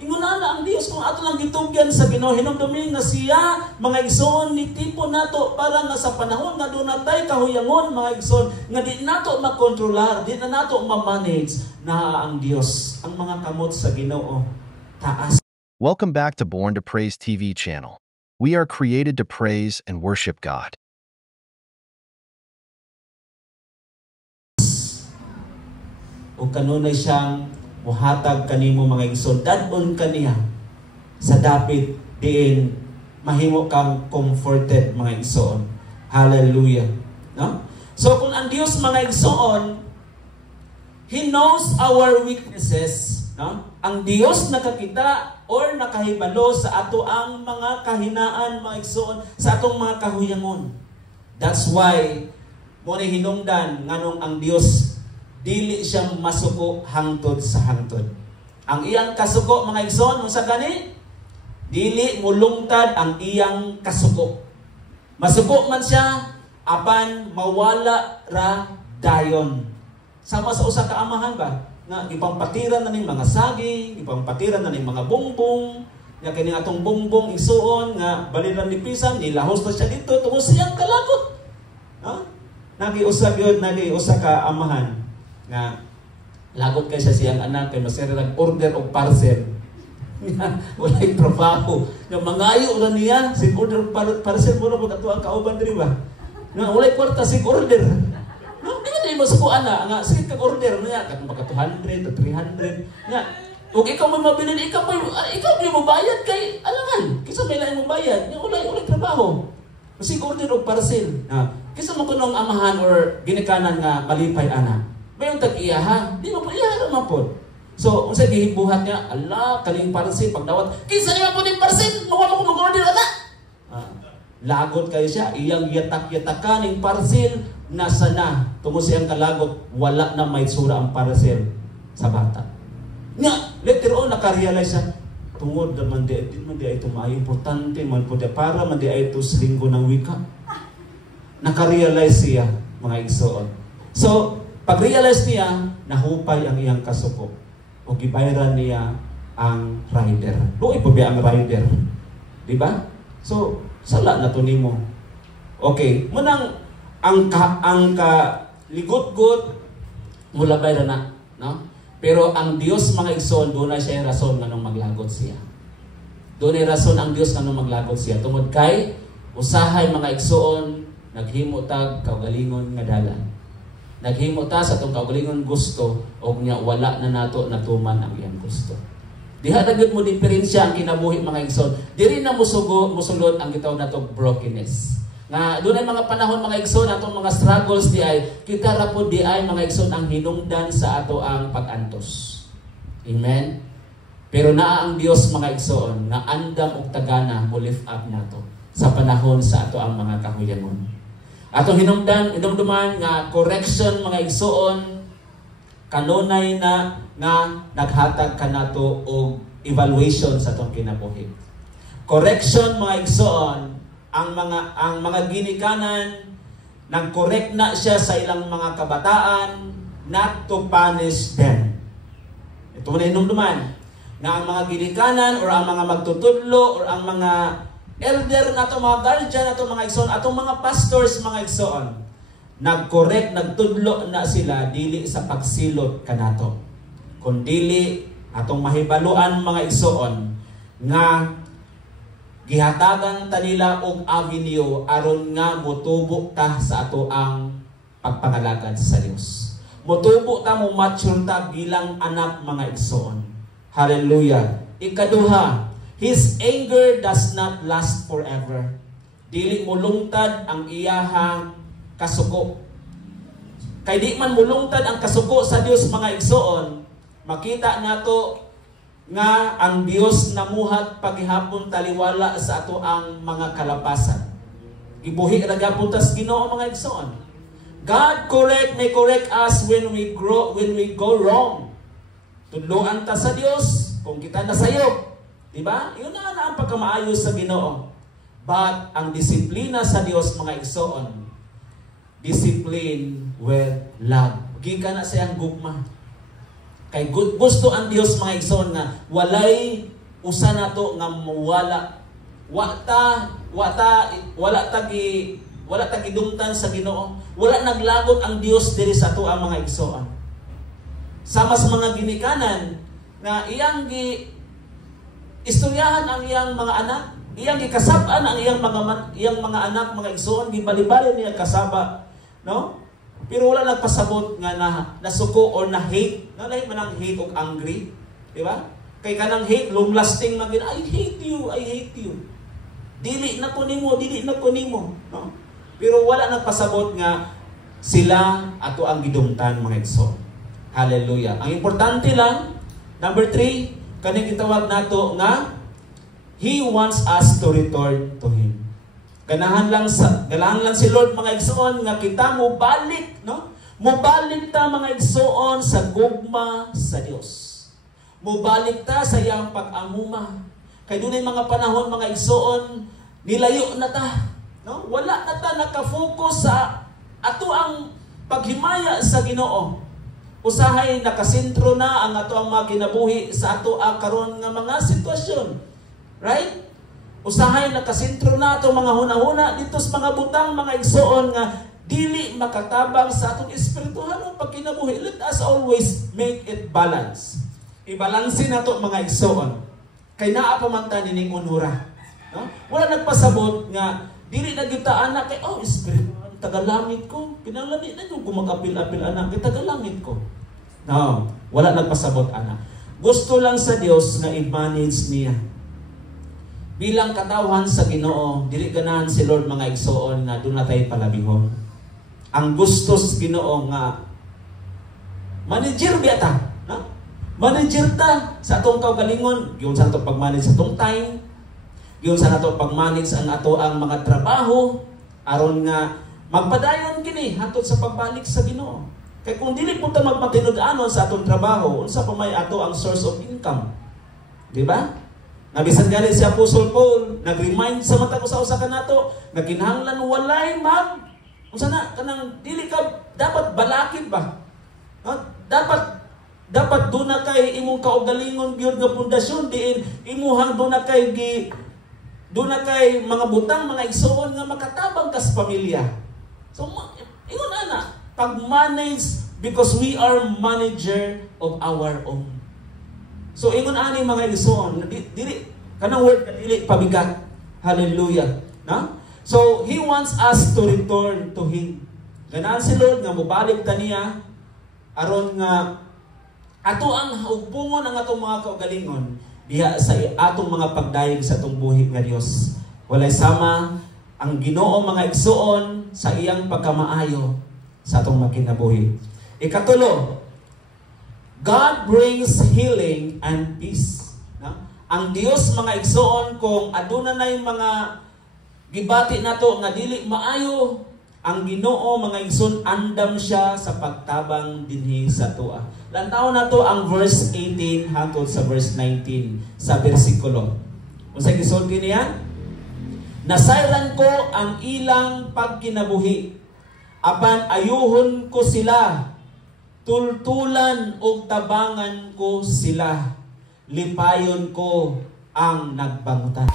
Inguna na ang Dios kung ato lang gitugyan sa Ginoo, hinumdumi nga siya mga igsoon ni tipo nato para nga sa panahon nga doon natay kahuyangon mga igsoon nga di nato makontrolar, di na nato ma-manage na ang Dios, ang mga kamot sa Ginoo taas. Welcome back to Born to Praise TV channel. We are created to praise and worship God. O kanunay siyang muhatag kanimo mga igsoon, dadon kaniya sa dapit diin mahimo kang comforted mga igsoon. Hallelujah. No? So kung ang Dios mga igsoon, He knows our weaknesses, no? Ang Dios nakakita or nakahibalo sa ato ang mga kahinaan mga igsoon, sa atong mga kahuyangon. That's why mo ni hinungdan nganong ang Dios dili siyang masuko hangtod sa hangtod. Ang iyang kasuko mga igsoon unsa gani? Dili mulungtad ang iyang kasuko. Masuko man siya apan mawala ra dayon. Sama sa usa ka amahan ba nga ipampatiran na ning mga saging, ipampatiran na ning mga bongbong, nga kini atong bongbong igsoon nga baliran ni pisan nilahos na siya dito tungod siyang kalagot. Ha? Nagiusa gyud nagiusa ka amahan nga lagot kay sa siyang anak kay masira nag-order og parcel. Walay trabaho. Nga mangayo ra niya sig order parcel mo ra pud ato ang kauban diri ba. Nga walay kwarta sig order. No, di mo suko ana nga sige kag order niya katong baka 200 o 300 nga. Ug ikaw mo mabilin ikaw mo bayad kay alangan. Kinsa may lain mo bayad? Nga walay trabaho. Sig order og parcel. Kinsa mo kunong amahan or ginikanan nga malipay ana? Mayroong tag-iyahan, di mo po iyahan naman po. So, kung sa gihibuhat niya, ala, kaling parcel, pagdawat, kinsa naman po din parcel, mawala ko mag-order, ala! Lagot kayo siya, iyang yatak-yatakan ng parcel, nasa na, tungo siyang kalagot, wala na may tsura ang parcel sa bata. Nga, later on, nakarealize siya, tungod naman di ay tumayo, importante man po, para man di ay ito linggo ng wika. Nakarealize siya, mga igsoon. So, pag-realize niya, nahupay ang iyang kasuko. O gibayran niya ang rider. Doon ipabi ang rider. Diba? So, sala na to nimo. Okay. Munang, ang ligot-got, mula bayran na. No? Pero ang Diyos mga igsoon, doon na siya yung rason nga nung maglagot siya. Doon ay rason ang Diyos nga nung maglagot siya. Tungod kay, usahay mga igsoon, naghimutag kaugalingon nga dalan. Naghimo ta sa itong kaugalingon gusto o niya wala na nato natuman ang iyang gusto. Diha na gyud mo diferensya ang kinabuhi mga igsoon. Diri na musulod ang gitawag nato brokenness. Nga doon ay mga panahon mga igsoon atong mga struggles di ay kita ra pod di ay mga igsoon ang hinungdan sa ato ang pag-antos. Amen. Pero naa ang Dios mga igsoon nga andam og tagana mo lift up nato sa panahon sa ato ang mga kahuyangon. Atong hinumduman nga correction mga igsoon kanunay na nga naghatag kanato og evaluation sa atong kinabuhi. Correction mga igsoon ang mga ginikanan nag-correct na siya sa ilang mga kabataan not to punish them. Ito na hinumduman nga ang mga ginikanan or ang mga magtutudlo or ang mga elder na itong mga guardian na itong mga igsoon, atong mga pastors mga igsoon, nag-correct, nagtudlo na sila dili sa pagsilot kanato. Kung dili atong mahibaluan mga igsoon nga gihatagan ta nila og avenue aron nga motubo ta sa ato ang pagpangalagad sa Dios. Motubo ta mo mature ta bilang anak mga igsoon. Hallelujah. Ikaduha, His anger does not last forever. Dili mulungtad ang iyahang kasuko. Kay di man mulungtad ang kasuko sa Dios mga igsoon, makita nato nga ang Dios namuhat paghihapon taliwala sa ato ang mga kalapasan. Gibuhi ra gyapon tas Ginoo mga igsoon. God may correct us when we go wrong. Tudloan ta sa Dios kung kita nasayop. Diba? Yun na ang pagkamaayos sa Ginoo. But ang disiplina sa Dios mga igsoon, discipline with love. Gikan na siyang gugma. Kay gusto ang Dios mga igsoon nga walay usa nato nga mawala. Wala ta gidungtan sa Ginoo. Wala naglagot ang Dios diri sa ato ang mga igsoon. Sama sa mga ginikanan na iyang istoryahan ang iyang mga anak, iyang gikasab-an ang iyang mga anak, mga igsoon, gibali-bali niya kasaba, no? Pero wala nagpasabot nga nasuko or na hate, na lahi man ang hate o angry, di ba? Kay kanang hate long lasting magin, I hate you. Dili na ko nimo, no? Pero wala nagpasabot nga sila ato ang gidungtan mga igsoon. Hallelujah. Ang importante lang, number 3, kaning gitawag nato nga He wants us to return to Him. Ganahan lang si Lord mga igsoon nga kita mo balik, no? Mobalik ta mga igsoon sa gugma sa Dios. Mobalik ta sa iyang pag-amuma. Kay dunay mga panahon mga igsoon nilayo na ta, no? Wala na ta nakafocus sa ato ang paghimaya sa Ginoo. Usahay nakasentro na ang ato ang mga kinabuhi sa ato karon nga mga sitwasyon. Right? Usahay nakasentro na ato mga hunahuna dito sa mga butang mga igsoon nga dili makatabang sa atong espirituhanong pagkinabuhi. Let us always make it balance. Ibalansin nato mga igsoon. Kay naa pa man ta nining unura. No? Wala nagpasabot nga dili na gyud ta anak kay espiritu tagalangit ko. Pinalani na yung gumagapil-apil anak kay tagalangit ko. No, wala nagpasabot anak. Gusto lang sa Dios na i-manage niya. Bilang katawhan sa Ginoo, dili ganahan si Lord mga igsoon nga doon na tayo palabihon. Ang gusto sa Ginoo nga manager biya ta, no? Manager ta sa atong kaugalingon, giun sa atong pag-manage sa atong time, giun sa atong pag-manage ang ato ang mga trabaho aron nga magpadayon kini hatod sa pagbalik sa Ginoo. Kay kung dili po ta magmatinud-anon sa atong trabaho, unsa pa may ato ang source of income? Di ba? Nabisan gali si Apostle Paul, nag-remind sa mata ko sa usa kanato, naginhanglan walay unsa na kanang dili ka dapat balakid ba? No? Dapat do na kay imong kaugalingon gyud nga pundasyon diin imuhang do na kay mga butang mga igsoon nga makatabang kas pamilya. So ingon ana, pag-manage because we are manager of our own. So ingon ani mga igsoon, dili kanang word na dili pabigat. Hallelujah. Na? So He wants us to return to Him. Ganahan si Lord nga mobalik ta niya aron nga ato ang ugpungon ang atong mga kaugalingon diha sa atong mga pagdayeg sa atong buhi nga Dios. Walay sama ang Ginoo mga igsoon sa iyang pagkamaayo sa atong makinabuhi. Ikatulo, God brings healing and peace. No? Ang Dios mga igsoon kung aduna nay mga gibati nato nga dili maayo, ang Ginoo mga igsoon andam siya sa pagtabang dinhi sa tuwa. Lantaw nato ang verse 18 hangtod sa verse 19 sa bersikulo. Unsay gisulti niya? Nasayran ko ang ilang pagkinabuhi. Apan ayuhon ko sila, tultulan o tabangan ko sila, lipayon ko ang nagbangutan.